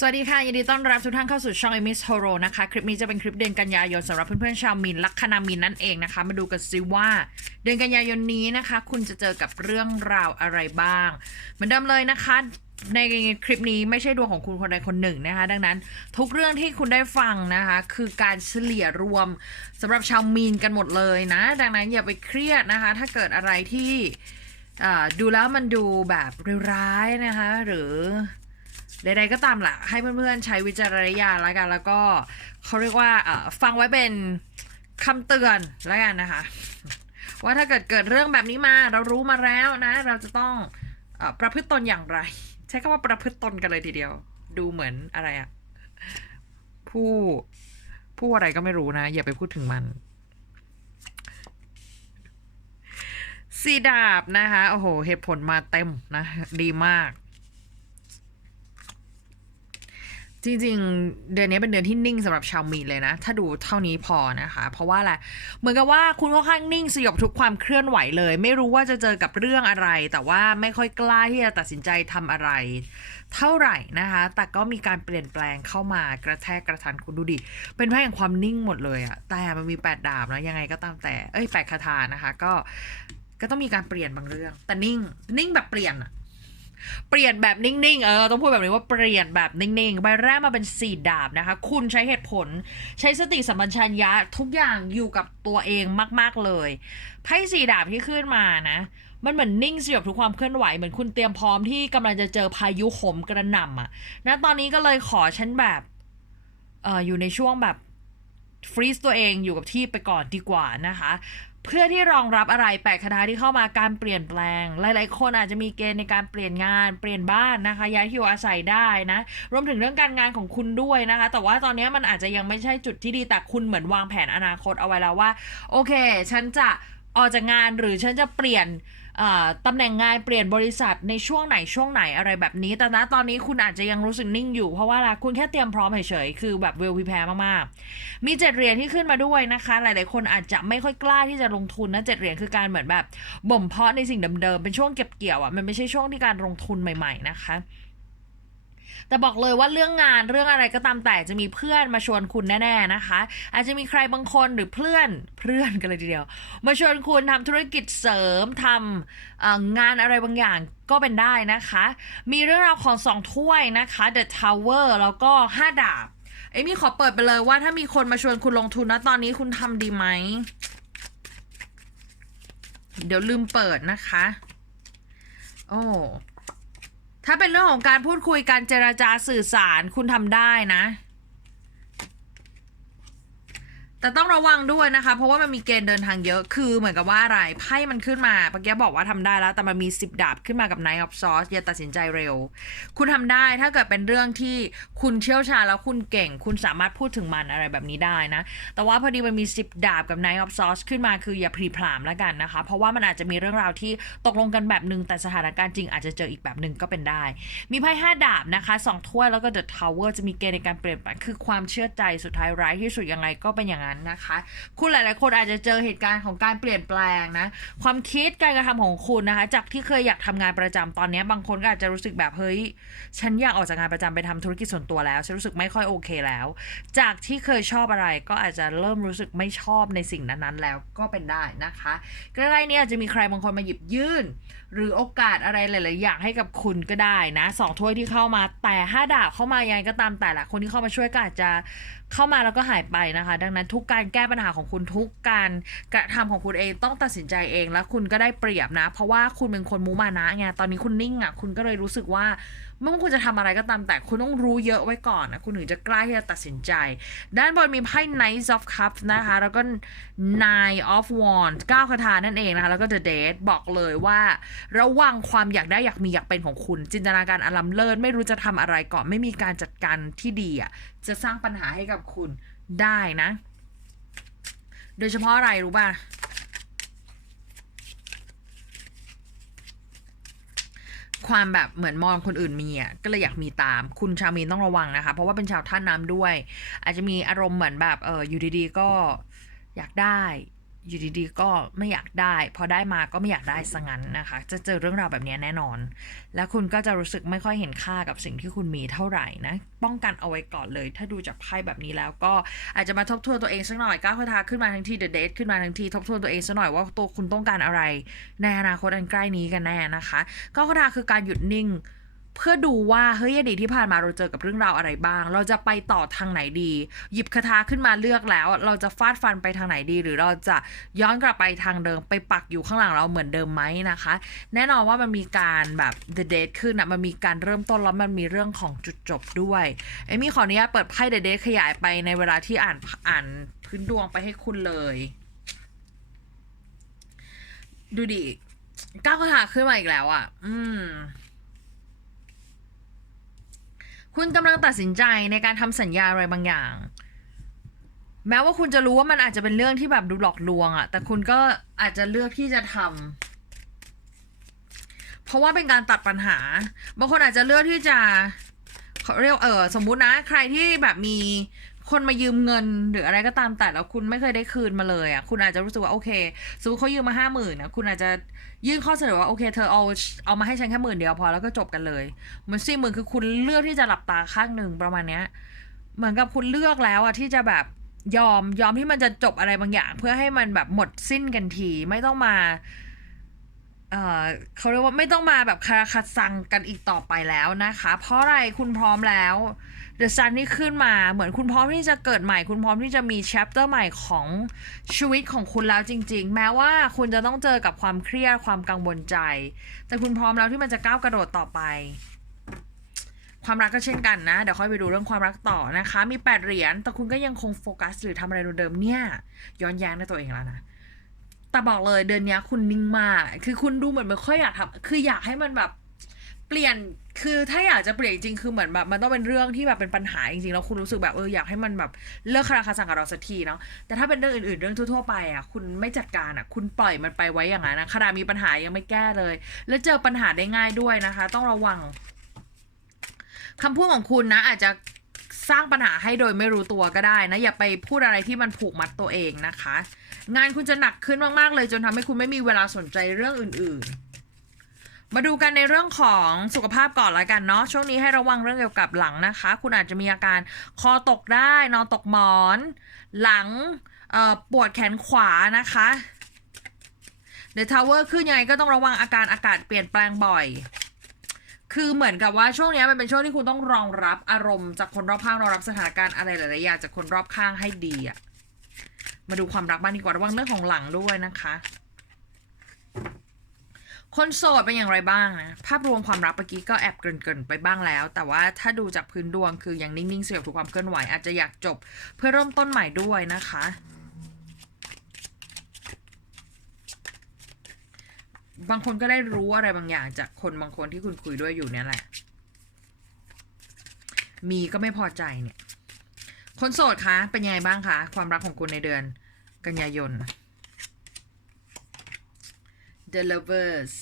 สวัสดีค่ะ ยินดีต้อนรับทุกท่านเข้าสู่ช่อง Emmy's Horo นะคะ คลิปนี้จะเป็นคลิปเดือนกันยายนสำหรับเพื่อนๆชาวมีนลัคนามีนนั่นเองนะคะ มาดูกันซิว่า เดือนกันยายนนี้นะคะ คุณจะเจอกับเรื่องราวอะไรบ้าง เหมือนเดิมเลยนะคะ ในคลิปนี้ไม่ใช่ดวงของคุณคนใดคนหนึ่งนะคะ ดังนั้นทุกเรื่องที่คุณได้ฟังนะคะ คือการเฉลี่ยรวมสำหรับชาวมีนกันหมดเลยนะ ดังนั้นอย่าไปเครียดนะคะ ถ้าเกิดอะไรที่ดูแล้วมันดูแบบร้ายนะคะ หรือ ใดๆก็ตามแหละให้เพื่อนๆใช้วิจารณญาณแล้วกัน แล้วก็เขาเรียกว่าฟังไว้เป็นคำเตือนแล้วกันนะคะ ว่าถ้าเกิดเกิดเรื่องแบบนี้มาเรารู้มาแล้วนะ เราจะต้องอประพฤติตนอย่างไร ใช้คำว่าประพฤติตนกันเลยทีเดียว ดูเหมือนอะไรอะผู้ผู้อะไรก็ไม่รู้นะ อย่าไปพูดถึงมันสีดาบนะคะ โอ้โห เหตุผลมาเต็มนะ ดีมาก จริงๆ เดือนนี้เป็นเดือนที่นิ่งสำหรับชาวมีนเลยนะ ถ้าดูเท่านี้พอนะคะ เพราะว่าอะไรเหมือนกับว่าคุณค่อนข้างนิ่งสยบทุกความเคลื่อนไหวเลย ไม่รู้ว่าจะเจอกับเรื่องอะไร แต่ว่าไม่ค่อยกล้าที่จะตัดสินใจทำอะไร เท่าไหร่นะคะ แต่ก็มีการเปลี่ยนแปลงเข้ามากระแทกกระทันคุณดูดิ เป็นไพ่แห่งความนิ่งหมดเลยอะแต่มันมีแปดดาบนะยังไงก็ตามแต่เอ้ยแปดคาถานะคะ ก็ก็ต้องมีการเปลี่ยนบางเรื่อง แต่นิ่งนิ่งแบบเปลี่ยนอะ เปลี่ยนแบบนิ่งๆ เออต้องพูดแบบนี้ว่าเปลี่ยนแบบนิ่งๆ ใบแรกมาเป็นสีดาบนะคะ คุณใช้เหตุผล ใช้สติสัมปชัญญะทุกอย่างอยู่กับตัวเองมาก ๆเลยไพ่สีดาบที่ขึ้นมานะ มันเหมือนนิ่งสยบทุกความเคลื่อนไหวเหมือนคุณเตรียมพร้อมที่กำลังจะเจอพายุโหมกระหน่ำอะนะตอนนี้ก็เลยขอฉันแบบเอ่ออยู่ในช่วงแบบฟรีซตัวเองอยู่กับที่ไปก่อนดีกว่านะคะ เพื่อที่รองรับอะไรแปลกคณะที่เข้ามาการเปลี่ยนแปลง หลาย ๆ คนอาจจะมีเกณฑ์ในการเปลี่ยนงานเปลี่ยนบ้านนะคะ ย้ายที่อยู่อาศัยได้นะ รวมถึงเรื่องการงานของคุณด้วยนะคะ แต่ว่าตอนนี้มันอาจจะยังไม่ใช่จุดที่ดีแต่คุณเหมือนวางแผนอนาคตเอาไว้แล้วว่า โอเค ฉันจะออกจากงานหรือฉันจะเปลี่ยน ตำแหน่งงานเปลี่ยนบริษัทในช่วงไหนช่วงไหนอะไรแบบนี้ แต่ณตอนนี้คุณอาจจะยังรู้สึกนิ่งอยู่ เพราะว่าอะไรคุณแค่เตรียมพร้อมเฉยๆ คือแบบเวลพิแพรมากๆ มีเจ็ดเหรียญที่ขึ้นมาด้วยนะคะ หลายๆ คนอาจจะไม่ค่อยกล้าที่จะลงทุนนะเจ็ดเหรียญคือการเหมือนแบบบ่มเพาะในสิ่งเดิมๆ เป็นช่วงเก็บเกี่ยวอะ มันไม่ใช่ช่วงที่การลงทุนใหม่ ๆ นะคะ แต่บอกเลยว่าเรื่องงานเรื่องอะไรก็ตามแต่จะมีเพื่อนมาชวนคุณแน่ๆนะคะ อาจจะมีใครบางคนหรือเพื่อนเพื่อนกันเลยทีเดียว มาชวนคุณทำธุรกิจเสริมทำงานอะไรบางอย่างก็เป็นได้นะคะ มีเรื่องราวของสองถ้วยนะคะ The Tower แล้วก็ห้าดาบเอมี่ขอเปิดไปเลยว่าถ้ามีคนมาชวนคุณลงทุนนะตอนนี้คุณทำดีไหม เดี๋ยวลืมเปิดนะคะ โอ้ ถ้าเป็นเรื่องของการพูดคุยการเจราจาสื่อสารคุณทำได้นะ แต่ต้องระวังด้วยนะคะ เพราะว่ามันมีเกณฑ์เดินทางเยอะ คือเหมือนกับว่าอะไรไพ่มันขึ้นมาเมื่อกี้บอกว่าทำได้แล้ว แต่มันมี 10 ดาบขึ้นมากับ Knight of Swords อย่าตัดสินใจเร็ว คุณทำได้ถ้าเกิดเป็นเรื่องที่คุณเชี่ยวชาญแล้วคุณเก่ง คุณสามารถพูดถึงมันอะไรแบบนี้ได้นะ แต่ว่าพอดีมันมี 10 ดาบกับ Knight of Swords ขึ้นมาคืออย่าพลีพรามแล้วกันนะคะ เพราะว่ามันอาจจะมีเรื่องราวที่ตกลงกันแบบหนึ่งแต่สถานการณ์จริงอาจจะเจออีกแบบหนึ่งก็เป็นได้ มีไพ่ห้าดาบนะคะสองถ้วยแล้วก็ The Tower จะมีเกณฑ์ในการเปลี่ยนแปลงคือความเชื่อใจสุดท้ายร้ายที่สุดยังไงก็เป็นอย่างนั้นนะคะ คุณหลาย ๆ คนอาจจะเจอเหตุการณ์ของการเปลี่ยนแปลงนะ ความคิดการกระทำของคุณนะคะ จากที่เคยอยากทำงานประจำตอนนี้บางคนก็อาจจะรู้สึกแบบเฮ้ยฉันอยากออกจากงานประจำไปทำธุรกิจส่วนตัวแล้วฉันรู้สึกไม่ค่อยโอเคแล้ว จากที่เคยชอบอะไรก็อาจจะเริ่มรู้สึกไม่ชอบในสิ่งนั้นๆ แล้วก็เป็นได้นะคะใกล้ๆนี้อาจจะมีใครบางคนมาหยิบยื่น หรือโอกาสอะไรหลาย ๆ อย่างให้กับคุณก็ได้นะสองถ้วยที่เข้ามาแต่ห้าดาบเข้ามายังไงก็ตามแต่ละคนที่เข้ามาช่วยก็อาจจะเข้ามาแล้วก็หายไปนะคะ ดังนั้นทุกการแก้ปัญหาของคุณทุกการกระทำของคุณเองต้องตัดสินใจเองแล้วคุณก็ได้เปรียบนะ เพราะว่าคุณเป็นคนมุมานะไงตอนนี้คุณนิ่งอะคุณก็เลยรู้สึกว่า ไม่ว่าคุณจะทำอะไรก็ตามแต่คุณต้องรู้เยอะไว้ก่อนนะคุณถึงจะกล้าที่จะตัดสินใจ ด้านบนมีไพ่ Knight of Cups นะคะ แล้วก็ Nine of Wands เก้าคาถานั่นเองนะคะ แล้วก็ The Date บอกเลยว่า ระวังความอยากได้อยากมีอยากเป็นของคุณ จินตนาการอลัมเลิศไม่รู้จะทำอะไรก่อนไม่มีการจัดการที่ดีอะจะสร้างปัญหาให้กับคุณได้นะ โดยเฉพาะอะไรรู้ป่ะ ความแบบเหมือนมองคนอื่นมีอะก็เลยอยากมีตาม คุณชาวมีนต้องระวังนะคะ เพราะว่าเป็นชาวท่าน้ำด้วย อาจจะมีอารมณ์เหมือนแบบเอออยู่ดีๆก็อยากได้ อยู่ดีๆ ก็ไม่อยากได้ พอได้มาก็ไม่อยากได้ซะงั้นนะคะ จะเจอเรื่องราวแบบนี้แน่นอน และคุณก็จะรู้สึกไม่ค่อยเห็นค่ากับสิ่งที่คุณมีเท่าไหร่นะ ป้องกันเอาไว้ก่อนเลย ถ้าดูจากไพ่แบบนี้แล้วก็อาจจะมาทบทวนตัวเองสักหน่อยก้าวคาถาขึ้นมาทั้งทีเดอะเดทขึ้นมาทั้งทีทบทวนตัวเองสักหน่อยว่าตัวคุณต้องการอะไรในอนาคตอันใกล้นี้กันแน่นะคะก้าวคาถาคือการหยุดนิ่ง เพื่อดูว่าเฮ้ยอดีตที่ผ่านมาเราเจอกับเรื่องราวอะไรบ้าง เราจะไปต่อทางไหนดี หยิบคาถาขึ้นมาเลือกแล้ว เราจะฟาดฟันไปทางไหนดี หรือเราจะย้อนกลับไปทางเดิมไปปักอยู่ข้างหลังเราเหมือนเดิมไหมนะคะ แน่นอนว่ามันมีการแบบ the date ขึ้นอะมันมีการเริ่มต้นแล้วมันมีเรื่องของจุดจบด้วยเอมี่ขออนุญาตเปิดไพ่ the date ขยายไปในเวลาที่อ่านอ่านพื้นดวงไปให้คุณเลย ดูดิก้าวคาถาขึ้นมาอีกแล้วอะ อืม คุณกำลังตัดสินใจในการทำสัญญาอะไรบางอย่าง แม้ว่าคุณจะรู้ว่ามันอาจจะเป็นเรื่องที่แบบดูหลอกลวงอะแต่คุณก็อาจจะเลือกที่จะทำเพราะว่าเป็นการตัดปัญหา บางคนอาจจะเลือกที่จะเขาเรียกเออสมมุตินะ ใครที่แบบมี คนมายืมเงินหรืออะไรก็ตามแต่แล้วคุณไม่เคยได้คืนมาเลยอะคุณอาจจะรู้สึกว่าโอเคสมมติเขายืมมาห้าหมื่นนะคุณอาจจะยื่นข้อเสนอว่าโอเคเธอเอาเอามาให้ฉันแค่หมื่นเดียวพอแล้วก็จบกันเลยมือนสี่หมื่นคือคุณเลือกที่จะหลับตาข้างหนึ่งประมาณเนี้ยเหมือนกับคุณเลือกแล้วอะที่จะแบบยอมยอมที่มันจะจบอะไรบางอย่าง เพื่อให้มันแบบหมดสิ้นกันทีไม่ต้องมา เออเขาเรียกว่าไม่ต้องมาแบบคาราคาซังกันอีกต่อไปแล้วนะคะ เพราะอะไรคุณพร้อมแล้วเดอะซันนี่ขึ้นมาเหมือนคุณพร้อมที่จะเกิดใหม่ คุณพร้อมที่จะมีแชปเตอร์ใหม่ของชีวิตของคุณแล้วจริง ๆ แม้ว่าคุณจะต้องเจอกับความเครียดความกังวลใจ แต่คุณพร้อมแล้วที่มันจะก้าวกระโดดต่อไป ความรักก็เช่นกันนะ เดี๋ยวค่อยไปดูเรื่องความรักต่อนะคะ มีแปดเหรียญแต่คุณก็ยังคงโฟกัสหรือทำอะไรเดิมๆเนี่ย ย้อนแย้งในตัวเองแล้วนะ แต่บอกเลยเดือนนี้คุณนิ่งมาก คือคุณดูเหมือนไม่ค่อยอยากทำคืออยากให้มันแบบเปลี่ยน คือถ้าอยากจะเปลี่ยนจริงๆคือเหมือนแบบมันต้องเป็นเรื่องที่แบบเป็นปัญหาจริงๆแล้วคุณรู้สึกแบบเอออยากให้มันแบบเลิกคาราคาสังกับเราสักทีเนาะ แต่ถ้าเป็นเรื่องอื่นๆเรื่องทั่วๆไปอะคุณไม่จัดการอะคุณปล่อยมันไปไว้อย่างนั้นนะขนาดมีปัญหายังไม่แก้เลย แล้วเจอปัญหาได้ง่ายด้วยนะคะ ต้องระวังคำพูดของคุณนะ อาจจะสร้างปัญหาให้โดยไม่รู้ตัวก็ได้นะ อย่าไปพูดอะไรที่มันผูกมัดตัวเองนะคะ งานคุณจะหนักขึ้นมากๆเลยจนทำให้คุณไม่มีเวลาสนใจเรื่องอื่นๆ มาดูกันในเรื่องของสุขภาพก่อนละกันเนาะช่วงนี้ให้ระวังเรื่องเกี่ยวกับหลังนะคะ คุณอาจจะมีอาการคอตกได้นอนตกหมอน หลังปวดแขนขวานะคะเดทาวเวอร์ขึ้นยังไงก็ต้องระวังอาการอากาศเปลี่ยนแปลงบ่อย คือเหมือนกับว่าช่วงนี้มันเป็นช่วงที่คุณต้องรองรับอารมณ์จากคนรอบข้างรองรับสถานการณ์อะไรหลายๆอย่างจากคนรอบข้างให้ดีอะ มาดูความรักบ้างดีกว่าระวังเรื่องของหลังด้วยนะคะ คนโสดเป็นอย่างไรบ้างนะภาพรวมความรักเมื่อกี้ก็แอบเกินๆไปบ้างแล้ว แต่ว่าถ้าดูจากพื้นดวงคือยังนิ่งๆเสียบทุกความเคลื่อนไหวอาจจะอยากจบเพื่อเริ่มต้นใหม่ด้วยนะคะบางคนก็ได้รู้อะไรบางอย่างจากคนบางคนที่คุณคุยด้วยอยู่เนี่ยแหละ มีก็ไม่พอใจเนี่ย คนโสดคะเป็นยังไงบ้างคะความรักของคุณในเดือน กันยายน The Lovers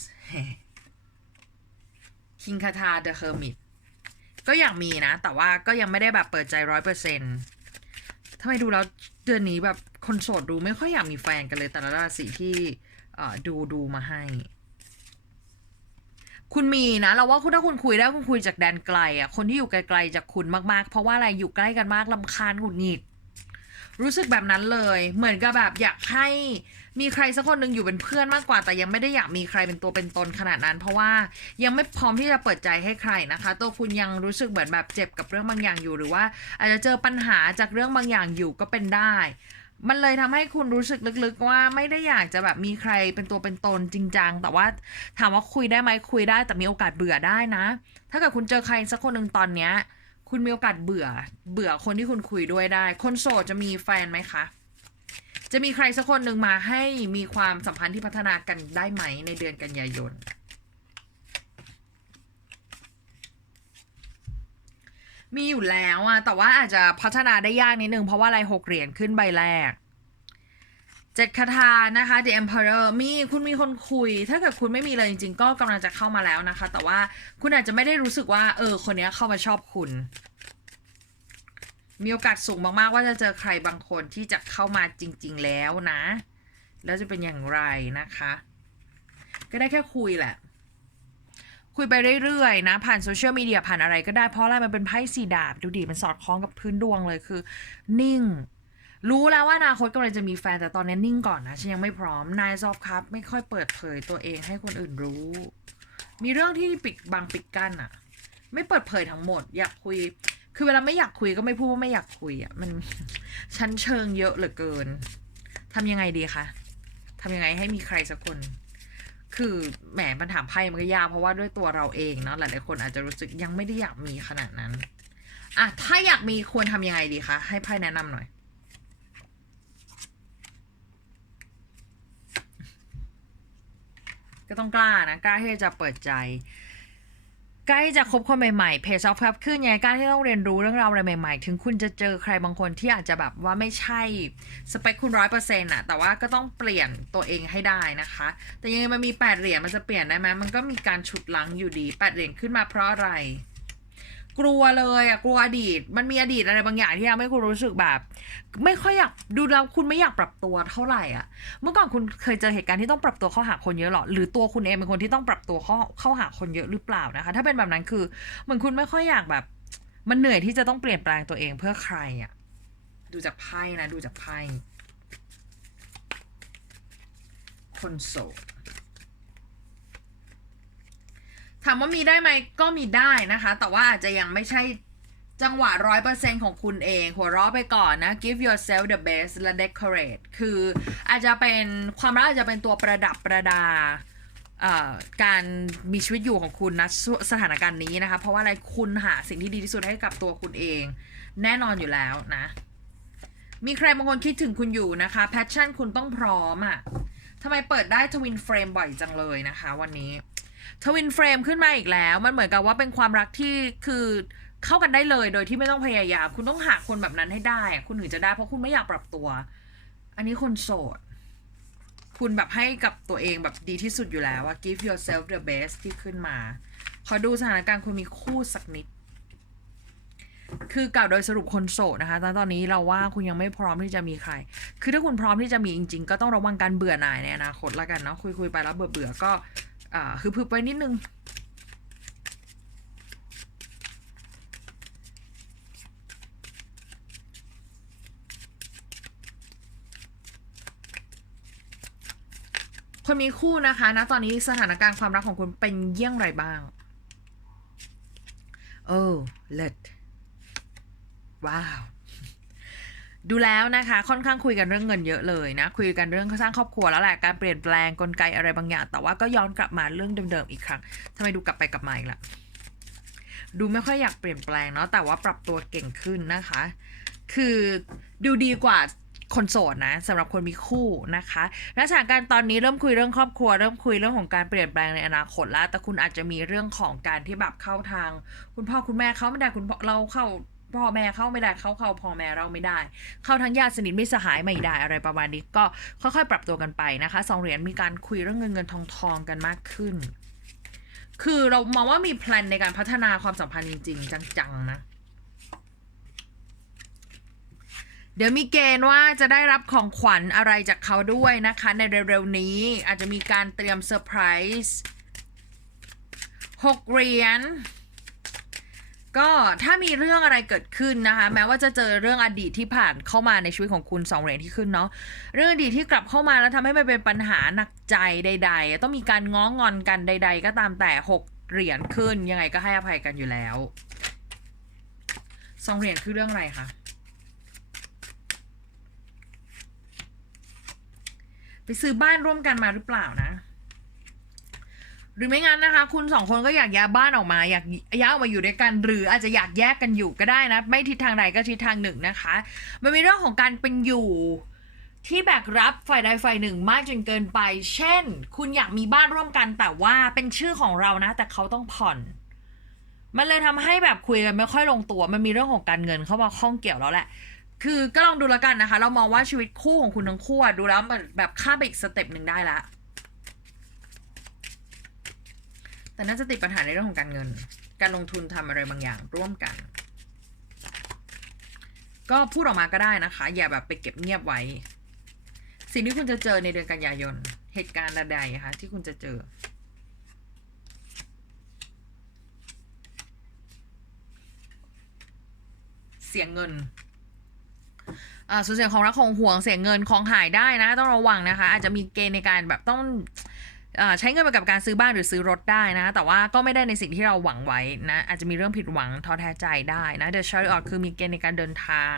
คิงคาทา The Hermit ก็อยากมีนะ แต่ว่าก็ยังไม่ได้แบบเปิดใจร้อยเปอร์เซ็นต์ทำไมดูแล้วเดือนนี้แบบคนโสดดูไม่ค่อยอยากมีแฟนกันเลยแต่ละราศีที่ดูดูมาให้ คุณมีนะ เราว่าคุณถ้าคุณคุยได้คุณคุยจากแดนไกลอะคนที่อยู่ไกลๆจากคุณมากๆ เพราะว่าอะไรอยู่ใกล้กันมากลำคาญหงุดหงิดรู้สึกแบบนั้นเลย เหมือนกับแบบอยากให้มีใครสักคนหนึ่งอยู่เป็นเพื่อนมากกว่า แต่ยังไม่ได้อยากมีใครเป็นตัวเป็นตนขนาดนั้น เพราะว่ายังไม่พร้อมที่จะเปิดใจให้ใครนะคะ ตัวคุณยังรู้สึกเหมือนแบบเจ็บกับเรื่องบางอย่างอยู่หรือว่า อาจจะเจอปัญหาจากเรื่องบางอย่างอยู่ก็เป็นได้ มันเลยทำให้คุณรู้สึกลึกๆว่าไม่ได้อยากจะแบบมีใครเป็นตัวเป็นตนจริงจังแต่ว่าถามว่าคุยได้ไหมคุยได้ แต่มีโอกาสเบื่อได้นะ ถ้าเกิดคุณเจอใครสักคนหนึ่งตอนเนี้ย คุณมีโอกาสเบื่อ เบื่อคนที่คุณคุยด้วยได้ คนโสดจะมีแฟนไหมคะ จะมีใครสักคนหนึ่งมาให้มีความสัมพันธ์ที่พัฒนากันได้ไหมในเดือนกันยายน มีอยู่แล้วอะแต่ว่าอาจจะพัฒนาได้ยากนิดนึง เพราะว่าอะไรหกเหรียญขึ้นใบแรกเจ็ดคาถานะคะ The Emperor มีคุณมีคนคุย ถ้าเกิดคุณไม่มีเลยจริง ๆ ก็กำลังจะเข้ามาแล้วนะคะ แต่ว่าคุณอาจจะไม่ได้รู้สึกว่า เออ คนนี้เข้ามาชอบคุณ มีโอกาสสูงมากๆ ว่าจะเจอใครบางคนที่จะเข้ามาจริง ๆ แล้วนะ แล้วจะเป็นอย่างไรนะคะ ก็ได้แค่คุยแหละ คุยไปเรื่อยๆ นะ ผ่านโซเชียลมีเดียผ่านอะไรก็ได้เพราะอะไรมันเป็นไพ่สีดาบ ดูดิมันสอดคล้องกับพื้นดวงเลยคือ นิ่ง รู้แล้วว่าอนาคตกำลังจะมีแฟนแต่ตอนนี้นิ่งก่อนนะฉันยังไม่พร้อมนายซอฟครับ ไม่ค่อยเปิดเผยตัวเองให้คนอื่นรู้ มีเรื่องที่ปิดบังปิดกั้นอะไม่เปิดเผยทั้งหมด อยากคุย คือเวลาไม่อยากคุยก็ไม่พูดว่าไม่อยากคุยอะมันชั้นเชิงเยอะเหลือเกินทำยังไงดีคะทำยังไงให้มีใครสักคน คือแหมปัญหาไพ่มันก็ยากเพราะว่าด้วยตัวเราเองเนาะหลายๆคนอาจจะรู้สึกยังไม่ได้อยากมีขนาดนั้นอะถ้าอยากมีควรทำยังไงดีคะให้ไพ่แนะนำหน่อยก็ต้องกล้านะกล้าที่จะเปิดใจ ใกล้จะคบคนใหม่ๆเพจซอฟครับขึ้นไงการที่ต้องเรียนรู้เรื่องราวอะไรใหม่ๆ ถึงคุณจะเจอใครบางคนที่อาจจะแบบว่าไม่ใช่สเปคคุณร้อยเปอร์เซ็นต์อะแต่ว่าก็ต้องเปลี่ยนตัวเองให้ได้นะคะ แต่ยังไงมันมีแปดเหรียญมันจะเปลี่ยนได้ไหมมันก็มีการฉุดลังอยู่ดีแปดเหรียญขึ้นมาเพราะอะไร กลัวเลยอะกลัวอดีต มันมีอดีตอะไรบางอย่างที่ทำให้คุณรู้สึกแบบ ไม่ค่อยอยากดูแล้วคุณไม่อยากปรับตัวเท่าไหร่อะ เมื่อก่อนคุณเคยเจอเหตุการณ์ที่ต้องปรับตัวเข้าหาคนเยอะหรอหรือตัวคุณเองเป็นคนที่ต้องปรับตัวเข้าเข้าหาคนเยอะหรือเปล่านะคะ ถ้าเป็นแบบนั้นคือเหมือนคุณไม่ค่อยอยากแบบ มันเหนื่อยที่จะต้องเปลี่ยนแปลงตัวเองเพื่อใครอะดูจากไพ่นะดูจากไพ่คนโสด ถามว่ามีได้ไหมก็มีได้นะคะ แต่ว่าอาจจะยังไม่ใช่จังหวะร้อยเปอร์เซ็นของคุณเอง หัวเราะไปก่อนนะ give yourself the best และ decorate คืออาจจะเป็นความรักอาจจะเป็นตัวประดับประดาการมีชีวิตอยู่ของคุณนะสถานการณ์นี้นะคะ เพราะว่าอะไรคุณหาสิ่งที่ดีที่สุดให้กับตัวคุณเอง แน่นอนอยู่แล้วนะ มีใครบางคนคิดถึงคุณอยู่นะคะ passion คุณต้องพร้อมอะ่ะทำไมเปิดได้ twin frame บ่อยจังเลยนะคะ วันนี้ ทวินเฟรมขึ้นมาอีกแล้ว มันเหมือนกับว่าเป็นความรักที่คือเข้ากันได้เลยโดยที่ไม่ต้องพยายาม คุณต้องหาคนแบบนั้นให้ได้ คุณถึงจะได้เพราะคุณไม่อยากปรับตัว อันนี้คนโสด คุณแบบให้กับตัวเองแบบดีที่สุดอยู่แล้วว่า give yourself the best ที่ขึ้นมา ขอดูสถานการณ์คุณมีคู่สักนิด คือกล่าวโดยสรุปคนโสดนะคะตอนตอนนี้เราว่าคุณยังไม่พร้อมที่จะมีใคร คือถ้าคุณพร้อมที่จะมีจริง ๆ ก็ต้องระวังการเบื่อหน่ายในอนาคตละกันเนาะคุยๆไปแล้วเบื่อเบื่อๆก็ อ่าคือพึบไปนิดนึง คนมีคู่นะคะนะตอนนี้สถานการณ์ความรักของคุณเป็นเยี่ยงไรบ้าง เออเลิศว้าว ดูแล้วนะคะ ค่อนข้างคุยกันเรื่องเงินเยอะเลยนะ คุยกันเรื่องสร้างครอบครัวแล้วแหละการเปลี่ยนแปลงกลไกอะไรบางอย่าง แต่ว่าก็ย้อนกลับมาเรื่องเดิมๆอีกครั้งทำไมดูกลับไปกลับมาอีกละดูไม่ค่อยอยากเปลี่ยนแปลงเนาะแต่ว่าปรับตัวเก่งขึ้นนะคะ คือดูดีกว่าคนโสดนะสำหรับคนมีคู่นะคะและสถานการณ์ตอนนี้เริ่มคุยเรื่องครอบครัว เริ่มคุยเรื่องของการเปลี่ยนแปลงในอนาคตแล้วแต่คุณอาจจะมีเรื่องของการที่แบบเข้าทาง คุณพ่อคุณแม่เขาไม่ได้คุณพ่อเราเข้า พ่อแม่เข้าไม่ได้เขาเข้าพ่อแม่เราไม่ได้ เข้าทั้งญาติสนิทไม่สหายไม่ได้อะไรประมาณนี้ก็ค่อยๆ ปรับตัวกันไปนะคะสองเหรียญมีการคุยเรื่องเงินเงินทองทองกันมากขึ้น คือเรามองว่ามีแพลนในการพัฒนาความสัมพันธ์จริง ๆ จังๆนะเดี๋ยวมีเกณฑ์ว่าจะได้รับของขวัญอะไรจากเขาด้วยนะคะ ในเร็วๆนี้อาจจะมีการเตรียมเซอร์ไพรส์หกเหรียญ ก็ถ้ามีเรื่องอะไรเกิดขึ้นนะคะ แม้ว่าจะเจอเรื่องอดีตที่ผ่านเข้ามาในชีวิตของคุณสองเหรียญที่ขึ้นเนาะเรื่องอดีตที่กลับเข้ามาแล้วทำให้มันเป็นปัญหาหนักใจใด ๆ ต้องมีการง้องอนกันใด ๆ ก็ตามแต่หกเหรียญขึ้น ยังไงก็ให้อภัยกันอยู่แล้วสองเหรียญคือเรื่องอะไรคะไปซื้อบ้านร่วมกันมาหรือเปล่านะ หรือไม่งั้นนะคะ คุณสองคนก็อยากย้ายบ้านออกมา อยากย้ายออกมาอยู่ด้วยกัน หรืออาจจะอยากแยกกันอยู่ก็ได้นะ ไม่ทิศทางใดก็ทิศทางหนึ่งนะคะ มันมีเรื่องของการเป็นอยู่ที่แบกรับฝ่ายใดฝ่ายหนึ่งมากจนเกินไป เช่น คุณอยากมีบ้านร่วมกันแต่ว่าเป็นชื่อของเรานะ แต่เขาต้องผ่อน มันเลยทำให้แบบคุยกันไม่ค่อยลงตัว มันมีเรื่องของการเงินเข้ามาข้องเกี่ยวแล้วแหละ คือก็ลองดูแล้วกันนะคะ เรามองว่าชีวิตคู่ของคุณทั้งคู่ดูแล้วแบบข้ามไปอีกสเต็ปหนึ่งได้ละ แต่น่าจะติดปัญหาในเรื่องของการเงิน การลงทุนทำอะไรบางอย่างร่วมกัน ก็พูดออกมาก็ได้นะคะ อย่าแบบไปเก็บเงียบไว้ สิ่งที่คุณจะเจอในเดือนกันยายน เหตุการณ์ใดๆคะที่คุณจะเจอ เสียเงินอ่าสูญเสียของรักของห่วงเสียเงินของหายได้นะ ต้องระวังนะคะ อาจจะมีเกณฑ์ในการแบบต้อง ใช้เงินไปกับการซื้อบ้านหรือซื้อรถได้นะ แต่ว่าก็ไม่ได้ในสิ่งที่เราหวังไว้นะ อาจจะมีเรื่องผิดหวังท้อแท้ใจได้นะ The Chariot คือมีเกณฑ์ในการเดินทาง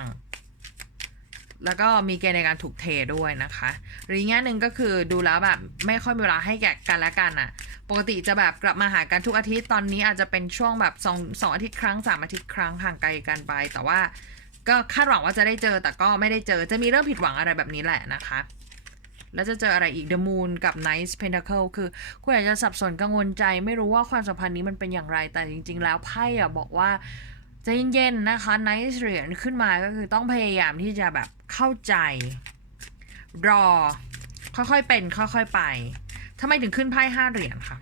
แล้วก็มีเกณฑ์ในการถูกเทด้วยนะคะ หรืออีกแง่หนึ่งก็คือดูแล้วแบบไม่ค่อยมีเวลาให้แก่กันและกันอะปกติจะแบบกลับมาหากันทุกอาทิตย์ ตอนนี้อาจจะเป็นช่วงแบบสองสองอาทิตย์ครั้งสามอาทิตย์ครั้งห่างไกลกันไป แต่ว่าก็คาดหวังว่าจะได้เจอ แต่ก็ไม่ได้เจอ จะมีเรื่องผิดหวังอะไรแบบนี้แหละนะคะ แล้วจะเจออะไรอีก The Moon กับ Nice Pentacle คือคุณอาจจะสับสนกังวลใจ ไม่รู้ว่าความสัมพันธ์นี้มันเป็นอย่างไรแต่จริง ๆ แล้วไพ่อะบอกว่าใจเย็นๆนะคะ Nice เหรียญขึ้นมาก็คือต้องพยายามที่จะแบบเข้าใจ รอ ค่อยๆเป็น ค่อยๆไปทำไมถึงขึ้นไพ่ห้าเหรียญคะ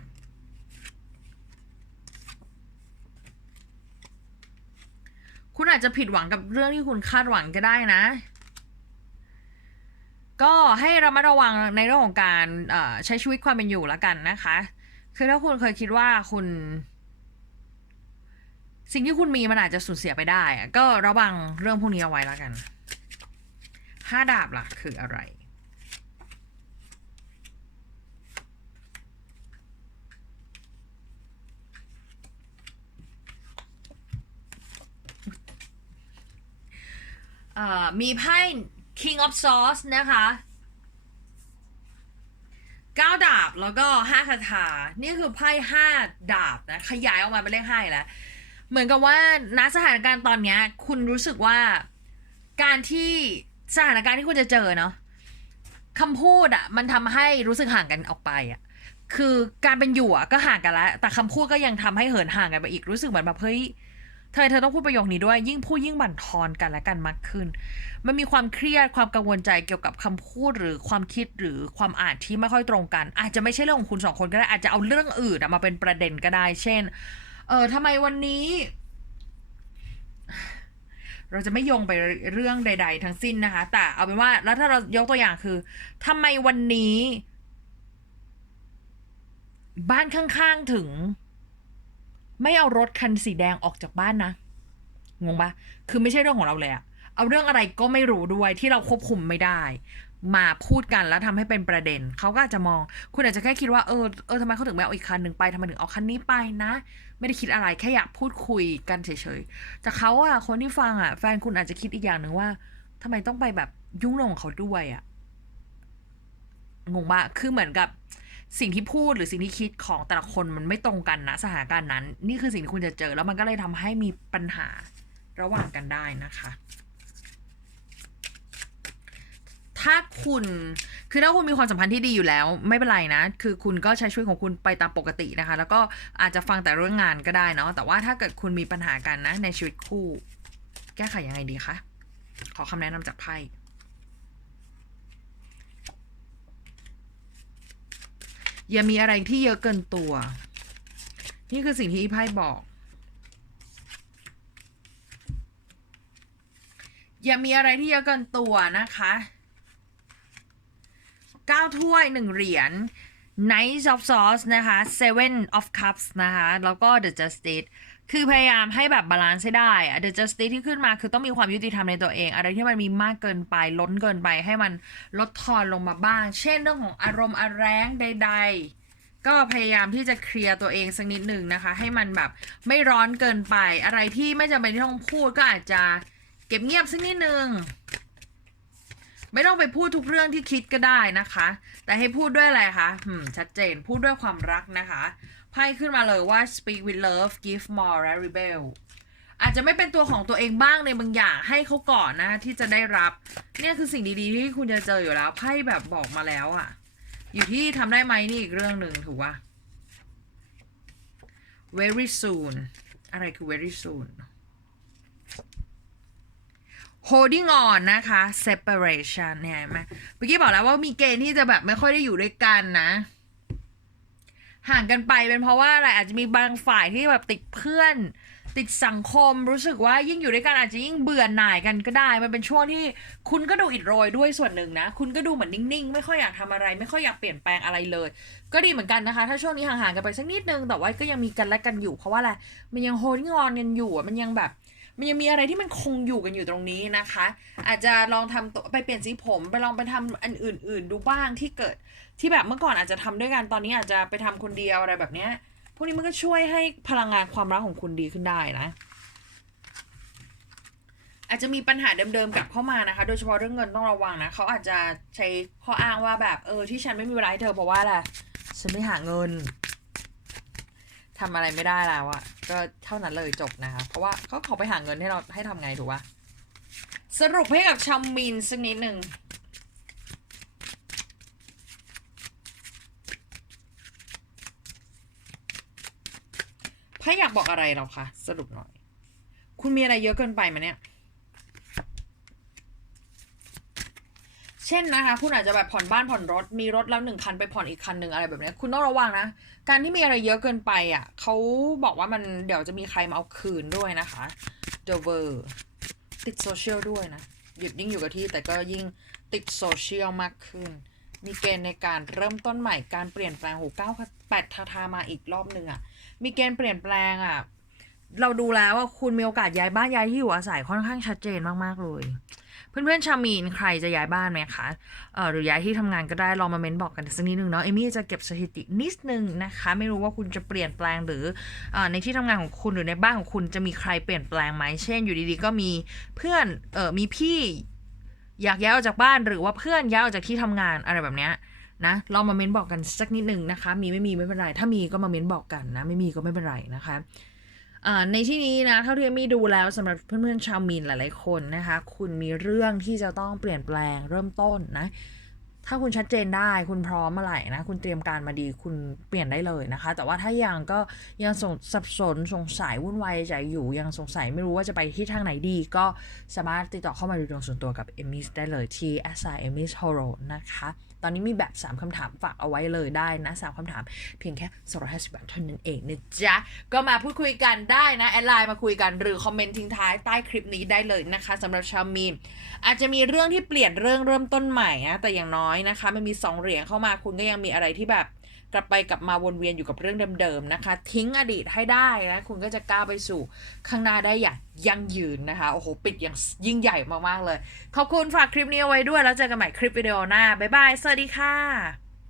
คุณอาจจะผิดหวังกับเรื่องที่คุณคาดหวังก็ได้นะ ก็ให้ระมัดระวังในเรื่องของการใช้ชีวิตความเป็นอยู่แล้วกันนะคะ คือถ้าคุณเคยคิดว่าคุณ สิ่งที่คุณมีมันอาจจะสูญเสียไปได้ ก็ระวังเรื่องพวกนี้เอาไว้แล้วกันห้าดาบล่ะ คืออะไรมีไพ่ King of Swords นะคะเก้าดาบแล้วก็ห้าคาถา นี่คือไพ่ห้าดาบนะ ขยายออกมาเป็นเลขห้าอีกแล้ว เหมือนกับว่าณสถานการณ์ตอนเนี้ย คุณรู้สึกว่าการที่สถานการณ์ที่คุณจะเจอเนาะคำพูดอะ่ะ มันทำให้รู้สึกห่างกันออกไปอะ่ะ คือการเป็นอยู่อะก็ห่างกันแล้ว แต่คำพูดก็ยังทำให้เหินห่างกันไปอีกรู้สึกเหมือนแบบเฮ้ย เธอเธอต้องพูดประโยคนี้ด้วย ยิ่งพูดยิ่งบั่นทอนกันและกันมากขึ้น มันมีความเครียดความกังวลใจเกี่ยวกับคำพูดหรือความคิดหรือความอ่านที่ไม่ค่อยตรงกัน อาจจะไม่ใช่เรื่องของคุณสองคนก็ได้อาจจะเอาเรื่องอื่นมาเป็นประเด็นก็ได้ เช่น เออทำไมวันนี้ เราจะไม่โยงไปเรื่องใด ๆ ทั้งสิ้นนะคะ แต่เอาเป็นว่าแล้วถ้าเรายกตัวอย่างคือทำไมวันนี้ บ้านข้างๆถึง ไม่เอารถคันสีแดงออกจากบ้านนะ งงปะคือไม่ใช่เรื่องของเราเลยอะเอาเรื่องอะไรก็ไม่รู้ด้วยที่เราควบคุมไม่ได้ มาพูดกันแล้วทำให้เป็นประเด็น เขาก็อาจจะมอง คุณอาจจะแค่คิดว่าเออเออทำไมเขาถึงไม่เอาอีกคันหนึ่งไปทำไมถึงเอาคันนี้ไปนะ ไม่ได้คิดอะไรแค่อยากพูดคุยกันเฉยๆแต่เขาอะคนที่ฟังอะแฟนคุณอาจจะคิดอีกอย่างหนึ่งว่าทำไมต้องไปแบบยุ่งเรื่องของเขาด้วยอะงงปะคือเหมือนกับ สิ่งที่พูดหรือสิ่งที่คิดของแต่ละคนมันไม่ตรงกันนะสถานการณ์นั้น นี่คือสิ่งที่คุณจะเจอ แล้วมันก็เลยทำให้มีปัญหาระหว่างกันได้นะคะ ถ้าคุณคือถ้าคุณมีความสัมพันธ์ที่ดีอยู่แล้ว ไม่เป็นไรนะ คือคุณก็ใช้ชีวิตของคุณไปตามปกตินะคะ แล้วก็อาจจะฟังแต่เรื่องงานก็ได้เนาะแต่ว่าถ้าเกิดคุณมีปัญหากันนะในชีวิตคู่ แก้ไขยังไงดีคะขอคำแนะนำจากไพ่ อย่ามีอะไรที่เยอะเกินตัว นี่คือสิ่งที่อีไพ่บอก อย่ามีอะไรที่เยอะเกินตัวนะคะเก้าถ้วยหนึ่งเหรียญ Knight of Swords นะคะ Seven of Cups นะคะ แล้วก็ The Justice คือพยายามให้แบบบาลานซ์ให้ได้อะ The Justice ที่ขึ้นมาคือต้องมีความยุติธรรมในตัวเอง อะไรที่มันมีมากเกินไปล้นเกินไป ให้มันลดทอนลงมาบ้าง เช่นเรื่องของอารมณ์อาแรงใด ๆ ก็พยายามที่จะเคลียร์ตัวเองสักนิดหนึ่งนะคะ ให้มันแบบไม่ร้อนเกินไป อะไรที่ไม่จำเป็นที่ต้องพูดก็อาจจะเก็บเงียบสักนิดหนึ่ง ไม่ต้องไปพูดทุกเรื่องที่คิดก็ได้นะคะ แต่ให้พูดด้วยอะไรคะอืมชัดเจนพูดด้วยความรักนะคะไพ่ขึ้นมาเลยว่า speak with love give more และ rebel อาจจะไม่เป็นตัวของตัวเองบ้างในบางอย่างให้เขาก่อนนะที่จะได้รับ เนี่ยคือสิ่งดีๆ ที่คุณจะเจออยู่แล้วไพ่แบบบอกมาแล้วอะอยู่ที่ทำได้ไหมนี่อีกเรื่องหนึ่งถูกปะ very soon อะไรคือ very soon holding on นะคะ separation เนี่ยเห็นไหมเมื่อกี้บอกแล้วว่ามีเกณฑ์ที่จะแบบไม่ค่อยได้อยู่ด้วยกันนะ ห่างกันไปเป็นเพราะว่าอะไรอาจจะมีบางฝ่ายที่แบบติดเพื่อน ติดสังคมรู้สึกว่ายิ่งอยู่ด้วยกันอาจจะยิ่งเบื่อหน่ายกันก็ได้ มันเป็นช่วงที่คุณก็ดูอิดโรยด้วยส่วนหนึ่งนะ คุณก็ดูเหมือนนิ่งๆ ไม่ค่อยอยากทำอะไร ไม่ค่อยอยากเปลี่ยนแปลงอะไรเลย ก็ดีเหมือนกันนะคะ ถ้าช่วงนี้ห่างๆกันไปสักนิดนึงแต่ว่าก็ยังมีกันและกันอยู่ เพราะว่าอะไรมันยังโฮลงอนกันอยู่มันยังแบบ มันยังมีอะไรที่มันคงอยู่กันอยู่ตรงนี้นะคะ อาจจะลองทำตัวไปเปลี่ยนสีผม ไปลองไปทำอันอื่น ๆ ดูบ้างที่เกิดที่แบบเมื่อก่อนอาจจะทำด้วยกันตอนนี้อาจจะไปทำคนเดียวอะไรแบบเนี้ยพวกนี้มันก็ช่วยให้พลังงานความรักของคุณดีขึ้นได้นะ อาจจะมีปัญหาเดิมๆกลับเข้ามานะคะ โดยเฉพาะเรื่องเงินต้องระวังนะเขาอาจจะใช้ข้ออ้างว่าแบบเออที่ฉันไม่มีเวลาให้เธอเพราะว่าอะไรฉันไม่หาเงิน ทำอะไรไม่ได้แล้วอะก็เท่านั้นเลยจบนะคะ เพราะว่าเขาขอไปหาเงินให้เราให้ทำไงถูกปะสรุปให้กับชาวมินสักนิดหนึ่งไพ่อยากบอกอะไรเราคะสรุปหน่อย คุณมีอะไรเยอะเกินไปไหมเนี่ย เช่นนะคะ คุณอาจจะแบบผ่อนบ้านผ่อนรถ มีรถแล้วหนึ่งคันไปผ่อนอีกคันหนึ่งอะไรแบบนี้คุณต้องระวังนะ การที่มีอะไรเยอะเกินไปอะเขาบอกว่ามันเดี๋ยวจะมีใครมาเอาคืนด้วยนะคะเดเวอร์ติดโซเชียลด้วยนะ หยุดยิ่งอยู่กับที่แต่ก็ยิ่งติดโซเชียลมากขึ้น มีเกณฑ์ในการเริ่มต้นใหม่การเปลี่ยนแปลงโหเก้าแปดทาทามาอีกรอบหนึ่งอะ มีเกณฑ์เปลี่ยนแปลงอะ เราดูแล้วว่าคุณมีโอกาสย้ายบ้านย้ายที่อยู่อาศัยค่อนข้างชัดเจนมากๆเลย เพื่อนๆชาวมีนใครจะย้ายบ้านไหมคะเออหรือย้ายที่ทำงานก็ได้ลองมาเม้นบอกกันสักนิดนึงเนาะเอมี่จะเก็บสถิตินิดนึงนะคะ ไม่รู้ว่าคุณจะเปลี่ยนแปลงหรือเออในที่ทำงานของคุณหรือในบ้านของคุณจะมีใครเปลี่ยนแปลงไหมเช่น อยู่ดีๆก็มีเพื่อนเออมีพี่อยากย้ายออกจากบ้านหรือว่าเพื่อนย้ายออกจากที่ทำงานอะไรแบบเนี้ยนะลองมาเม้นบอกกันสักนิดนึงนะคะ มีไม่มีไม่เป็นไร ถ้ามีก็มาเม้นบอกกันนะ ไม่มีก็ไม่เป็นไรนะคะ ในที่นี้นะเท่าที่มี่ดูแล้วสำหรับเพื่อนๆชาวมีนหลายๆคนนะคะ คุณมีเรื่องที่จะต้องเปลี่ยนแปลงเริ่มต้นนะ ถ้าคุณชัดเจนได้คุณพร้อมเมื่อไหร่นะ คุณเตรียมการมาดีคุณเปลี่ยนได้เลยนะคะ แต่ว่าถ้ายังก็ยังส,สับสนสงสัยวุ่นวายใจอยู่ยังสงสัยไม่รู้ว่าจะไปที่ทางไหนดี ก็สามารถติดต่อเข้ามาดูดวงส่วนตัวกับเอมิสได้เลยที่ s i e m i s h o r o นะคะ ตอนนี้มีแบบ 3คำถามฝากเอาไว้เลยได้นะ 3คำถามเพียงแค่250บาทเท่านั้นเองนะจ๊ะ ก็มาพูดคุยกันได้นะ แอดไลน์มาคุยกันหรือคอมเมนต์ทิ้งท้ายใต้คลิปนี้ได้เลยนะคะสำหรับชาวมีนอาจจะมีเรื่องที่เปลี่ยนเรื่องเริ่มต้นใหม่นะแต่อย่างน้อยนะคะ มันมีสองเหรียญเข้ามาคุณก็ยังมีอะไรที่แบบกลับไปกลับมาวนเวียนอยู่กับเรื่องเดิมๆนะคะ ทิ้งอดีตให้ได้นะคุณก็จะก้าวไปสู่ข้างหน้าได้อย่างยั่งยืนนะคะโอ้โหปิดอย่างยิ่งใหญ่มากๆเลย ขอบคุณฝากคลิปนี้เอาไว้ด้วยแล้วเจอกันใหม่คลิปวิดีโอหน้าบ๊ายบายสวัสดีค่ะ